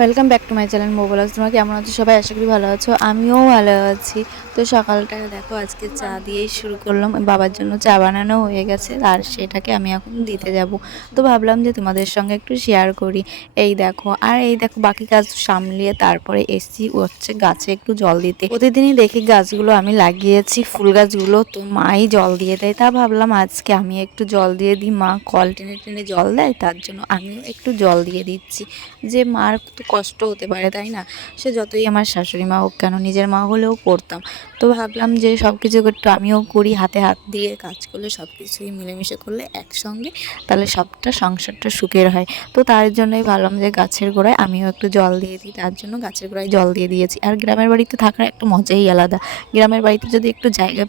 Welcome back to my channel Mo Blogs. তোমরা কেমন আছো সবাই? আশা করি ভালো আছো, আমিও ভালো আছি। তো সকালটা দেখো আজকে চা দিয়েই শুরু করলাম। বাবার জন্য চা বানানো হয়ে গেছে আর সেটাকে আমি এখন দিতে যাব। তো ভাবলাম যে তোমাদের সঙ্গে একটু শেয়ার করি। এই দেখো বাকি কাজ সামলিয়ে তারপরে এসছি হচ্ছে গাছে একটু জল দিতে। প্রতিদিনই দেখি গাছগুলো আমি লাগিয়েছি, ফুল গাছগুলো তো মাই জল দিয়ে দেয়। তা ভাবলাম আজকে আমি একটু জল দিয়ে দিই। মা কল টেনে টেনে জল দেয়, তার জন্য আমিও একটু জল দিয়ে দিচ্ছি। যে মার তো কষ্ট হতে পারে, তাই না? সে যতই আমার শাশুড়ি মা হোক কেন, নিজের মা হলেও করতাম। তো ভাবলাম যে সব কিছু একটু আমিও করি, হাতে হাত দিয়ে কাজ করলে সব কিছুই মিলেমিশে করলে একসঙ্গে, তাহলে সবটা সংসারটা সুখের হয়। তো তার জন্যই ভাবলাম যে গাছের গোড়ায় আমিও একটু জল দিয়ে দিই, তার জন্য গাছের গোড়ায় জল দিয়ে দিয়েছি। আর গ্রামের বাড়িতে থাকার একটা মজাই আলাদা। গ্রামের বাড়িতে যদি একটু জায়গা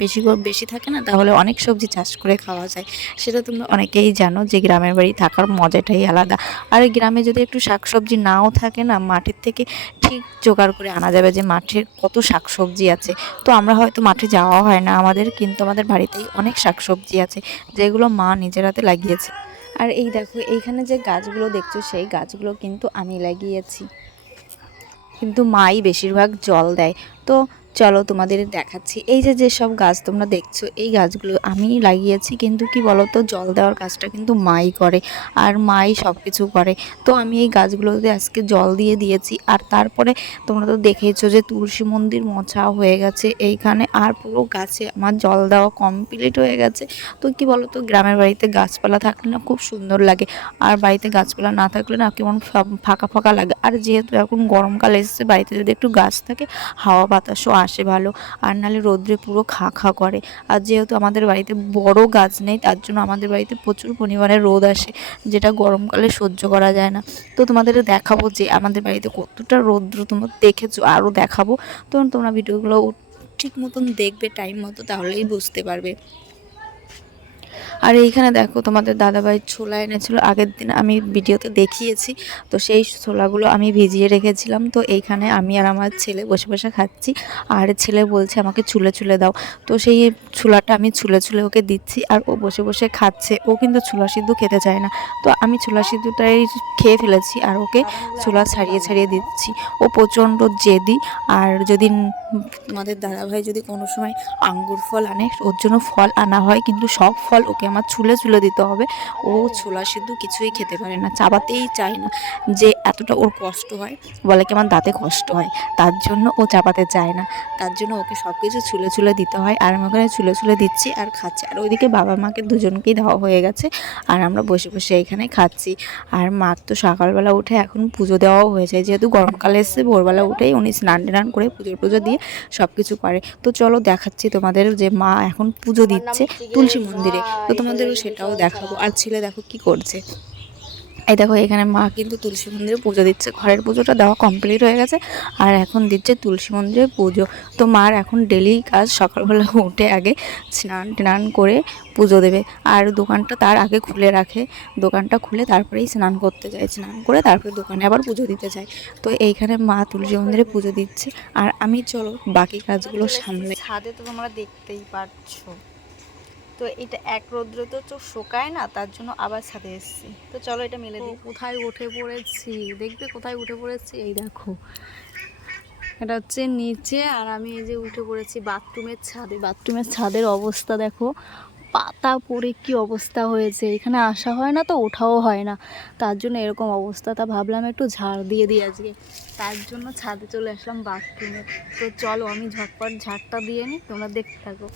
বেশি থাকে না, তাহলে অনেক সবজি চাষ করে খাওয়া যায়। সেটা তোমরা অনেকেই জানো যে গ্রামের বাড়ি থাকার মজাটাই আলাদা। আর গ্রামে যদি একটু শাকসবজি নাও থাকে না, মাঠের থেকে ঠিক জোগাড় করে আনা যাবে, যে মাঠের কত শাকসবজি আছে। তো আমরা হয়তো মাঠে যাওয়া হয় না আমাদের, কিন্তু আমাদের বাড়িতেই অনেক শাকসবজি আছে যেগুলো মা নিজের হাতে লাগিয়েছে। আর এই দেখো এইখানে যে গাছগুলো দেখছো, সেই গাছগুলো কিন্তু আমি লাগিয়েছি, কিন্তু মাই বেশিরভাগ জল দেয়। তো চলো তোমাদের দেখাচ্ছি। এই যে যেসব গাছ তোমরা দেখছো, এই গাছগুলো আমি লাগিয়েছি, কিন্তু কি বলো তো, জল দেওয়ার কাজটা কিন্তু মাই করে, আর মাই সব কিছু করে। তো আমি এই গাছগুলোতে আজকে জল দিয়ে দিয়েছি। আর তারপরে তোমরা তো দেখেইছো যে তুলসী মন্দির মোছা হয়ে গেছে এইখানে, আর পুরো গাছে আমার জল দেওয়া কমপ্লিট হয়ে গেছে। তো কি বলো তো, গ্রামের বাড়িতে গাছপালা থাকলে না খুব সুন্দর লাগে, আর বাড়িতে গাছপালা না থাকলে না কেমন ফাঁকা ফাঁকা লাগে। আর যেহেতু এখন গরমকাল এসেছে, বাড়িতে যদি একটু গাছ থাকে হাওয়া বাতাসও আসে ভালো, আর নাহলে রোদ্রে পুরো খা খা করে। আর যেহেতু আমাদের বাড়িতে বড় গাছ নেই, তার জন্য আমাদের বাড়িতে প্রচুর পরিমাণে রোদ আসে, যেটা গরমকালে সহ্য করা যায় না। তো তোমাদের দেখাবো যে আমাদের বাড়িতে কতটা রৌদ্র, তোমরা দেখেছো, আরও দেখাবো। তো তোমরা ভিডিওগুলো ঠিক মতন দেখবে টাইম মতো, তাহলেই বুঝতে পারবে। আর এইখানে দেখো তোমাদের দাদাভাই ছোলা এনেছিল আগের দিন, আমি ভিডিওতে দেখিয়েছি। তো সেই ছোলাগুলো আমি ভিজিয়ে রেখেছিলাম। তো এইখানে আমি আর আমার ছেলে বসে বসে খাচ্ছি, আর ছেলে বলছে আমাকে ছুলে ছুলে দাও। তো সেই ছোলাটা আমি ছুলে ছুলে ওকে দিচ্ছি, আর ও বসে বসে খাচ্ছে। ও কিন্তু ছোলা সিদ্ধ খেতে চায় না, তো আমি ছোলা সিদ্ধটাই খেয়ে ফেলেছি আর ওকে ছোলা ছাড়িয়ে ছাড়িয়ে দিচ্ছি। ও প্রচণ্ড জেদি। আর যদি তোমাদের দাদাভাই যদি কোনো সময় আঙ্গুর ফল আনে, ওর জন্য ফল আনা হয়, কিন্তু সব ফল ওকে আমার ছুলে ছুলে দিতে হবে। ও ছোলা সিদ্ধ কিছুই খেতে পারে না, চাবাতেই চায় না, যে এতটা ওর কষ্ট হয়, বলে কি আমার দাঁতে কষ্ট হয়, তার জন্য ও চাপাতে চায় না। তার জন্য ওকে সব কিছু ছুলে ছুলে দিতে হয়, আর আমি ওখানে ছুলে ছুলে দিচ্ছি আর খাচ্ছি। আর ওইদিকে বাবা মাকে দুজনকেই দেওয়া হয়ে গেছে, আর আমরা বসে বসে এখানে খাচ্ছি। আর মার তো সকালবেলা উঠে এখন পুজো দেওয়াও হয়ে যায়, যেহেতু গরমকালে এসে ভোরবেলা উঠেই উনি স্নান টান করে পুজো দিয়ে সব কিছু করে। তো চলো দেখাচ্ছি তোমাদের যে মা এখন পুজো দিচ্ছে তুলসী মন্দিরে, তো তোমাদেরও সেটাও দেখাবো। আর ছেলে দেখো কি করছে। এই দেখো এখানে মা কিন্তু তুলসী মন্দিরে পুজো দিচ্ছে, ঘরের পুজোটা দেওয়া কমপ্লিট হয়ে গেছে, আর এখন দিচ্ছে তুলসী মন্দিরে পুজো। তো মার এখন ডেলি কাজ সকালবেলা উঠে আগে স্নান টান করে পুজো দেবে, আর দোকানটা তার আগে খুলে রাখে। দোকানটা খুলে তারপরেই স্নান করতে যায়, স্নান করে তারপরে দোকানে আবার পুজো দিতে যায়। তো এইখানে মা তুলসী মন্দিরে পুজো দিচ্ছে, আর আমি চলো বাকি কাজগুলো সামলে। ছাদে তো তোমরা দেখতেই পাচ্ছ, তো এটা এক রৌদ্র তো চোখ শোকায় না, তার জন্য আবার ছাদে এসেছি। তো চলো এটা মেলে দিই। কোথায় উঠে পড়েছি দেখবে, কোথায় উঠে পড়েছি, এই দেখো এটা হচ্ছে নিচে, আর আমি এই যে উঠে পড়েছি বাথরুমের ছাদে। বাথরুমের ছাদের অবস্থা দেখো, পাতা পড়ে কি অবস্থা হয়েছে। এখানে আসা হয় না তো ওঠাও হয় না, তার জন্য এরকম অবস্থা। তা ভাবলাম একটু ঝাড় দিয়ে দিই আজকে, তার জন্য ছাদে চলে আসলাম বাথরুমে। তো চলো আমি ঝটপট ঝাড়টা দিয়ে নিই, তোমরা দেখতে থাকো।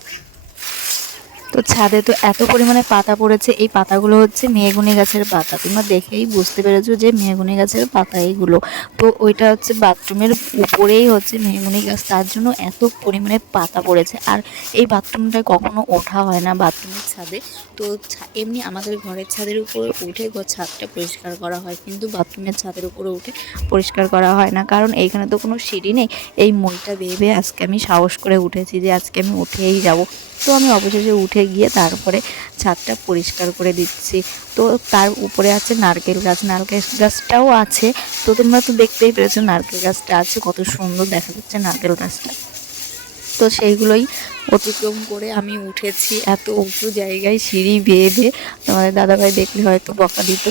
তো ছাদে তো এত পরিমাণে পাতা পড়েছে, এই পাতাগুলো হচ্ছে মেহগনি গাছের পাতা। তোমরা দেখেই বুঝতে পেরেছো যে মেহগনি গাছের পাতা এইগুলো। তো ওইটা হচ্ছে বাথরুমের উপরেই হচ্ছে মেহগনি গাছ, তার জন্য এত পরিমাণে পাতা পড়েছে। আর এই বাথরুমটায় কখনো ওঠা হয় না, বাথরুমের ছাদে। তো এমনি আমাদের ঘরের ছাদের উপরে উঠে ছাদটা পরিষ্কার করা হয়, কিন্তু বাথরুমের ছাদের উপরে উঠে পরিষ্কার করা হয় না, কারণ এইখানে তো কোনো সিঁড়ি নেই। এই মইটা ভেবে আজকে আমি সাহস করে উঠেছি যে আজকে আমি উঠেই যাব। তো আমি অবশেষে উঠে গিয়ে তারপরে ছাদটা পরিষ্কার করে দিচ্ছি। তো তার উপরে আছে নারকেল গাছ, নারকেল গাছটাও আছে। তো তোমরা তো দেখতেই পেরেছো নারকেল গাছটা আছে, কত সুন্দর দেখা যাচ্ছে নারকেল গাছটা। তো সেইগুলোই অতিক্রম করে আমি উঠেছি এত উঁচু জায়গায় সিঁড়ি বেয়ে বেয়ে। তোমাদের দাদাভাই দেখলে হয়তো বকা দিত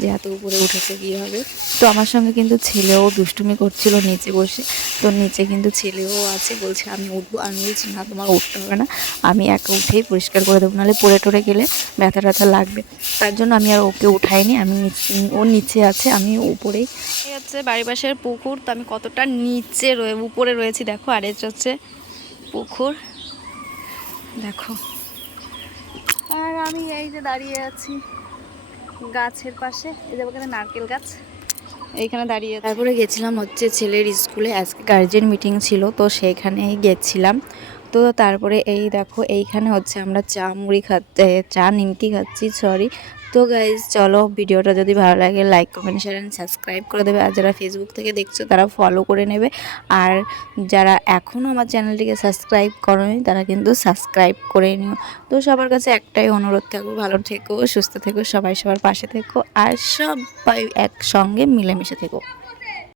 যে এত উপরে উঠেছে কীভাবে। তো আমার সঙ্গে কিন্তু ছেলেও দুষ্টুমি করছিল নিচে বসে। তো নিচে কিন্তু ছেলেও আছে, বলছে আমি উঠবো। আমি বলছি না, তোমার উঠতে হবে না, আমি একা উঠেই পরিষ্কার করে দেবো, নাহলে পড়ে টরে গেলে ব্যথা ট্যাথা লাগবে। তার জন্য আমি আর ওকে উঠাইনি, আমি ও নিচে আছে, আমি উপরেই। এই হচ্ছে বাড়ির পাশের পুকুর। তো আমি কতটা নিচে উপরে রয়েছি দেখো। আর এই হচ্ছে পুকুর দেখো। আর আমি এই যে দাঁড়িয়ে আছি গাছের পাশে, এই যে ওখানে নারকেল গাছ, এইখানে দাঁড়িয়ে। তারপরে গেছিলাম হচ্ছে ছেলের স্কুলে, আজকে গার্জেন মিটিং ছিল, তো সেইখানেই গেছিলাম। তো তারপরে এই দেখো এইখানে হচ্ছে আমরা চা মুড়ি খাচ্ছি, চা নিমকি খাচ্ছি সরি। তো গাইজ চলো, ভিডিওটা যদি ভালো লাগে like comment share and subscribe করে দেবে। আর যারা ফেসবুক থেকে দেখছো তারা ফলো করে নেবে। আর যারা এখনও আমার চ্যানেলটিকে সাবস্ক্রাইব করোনি তারা কিন্তু সাবস্ক্রাইব করে নিও। তো সবার কাছে একটাই অনুরোধ থাকবো, ভালো থেকো, সুস্থ থেকো, সবাই সবার পাশে থেকো, আর সবাই একসঙ্গে মিলেমিশে থেকো।